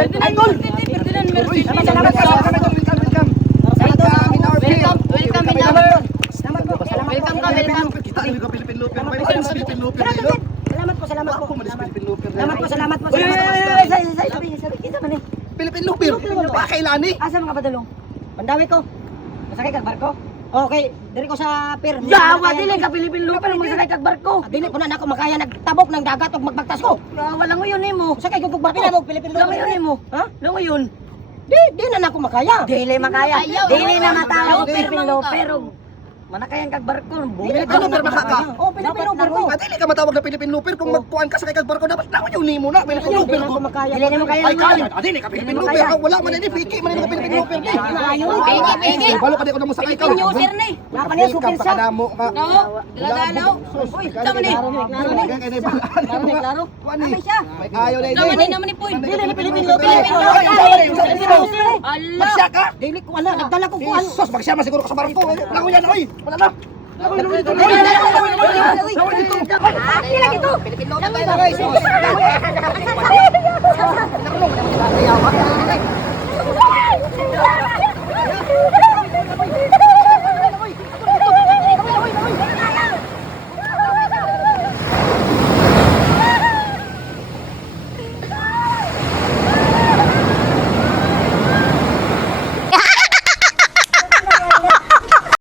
Idol! Ferdinand Mercedes. Salamat ka, welcome. Welcome in our field. Welcome in our... Salamat po. Welcome ka, welcome. Kita ni ko Philippine Looper. May mga Philippine Looper Salamat dito. po. Salamat po, salamat po. Ako malis Philippine Looper. Salamat po, salamat po. Uy, Sabi, kita man eh. Philippine Looper. Pa kailan ni? Asa mga padulong? Pandawi ko. Masakay kag barko? Okay, diri ko sa pier. Yawa, dili ka Philippine Looper, magsakay kag barko. Dili ko na nako makaya nagtabok ng dagat ug magbagtas ko. Wala ngayon eh mo. Sakay ko kag barko mo Pilipino. Wala ngayon eh mo. Ha? Wala ngayon. Di na nako makaya. Dili makaya. Ayaw. Dili na matao Ayaw. Philippine Looper. Manakayan kag barko. Dili Ano, pero baka ka? Oh, Pilipino barko. Dili ka matawag na Philippine Looper kung magkuhan ka sa kay barko dapat na yun mo na Philippine Di Looper. na ko makaya. Dili na makaya. Ay kali, dili ka Philippine Looper. Wala man ni fiki man ni Philippine Looper. Pigi. Balo ka di ko na mo sakay ka. User ni. Wala niya supir siya. Kadamo ka. No, dala-dalaw. Uy, tama ni. Klaro. Wani. May ayaw na Tama ni naman ni Poy. Dili ni Pilipino Allah. Magsya ka. Dili ko ana, nagdala ko kuan. Sus, magsama siguro ka sa barko. Lango yan, oy. Wala na. Pilipino na tayo.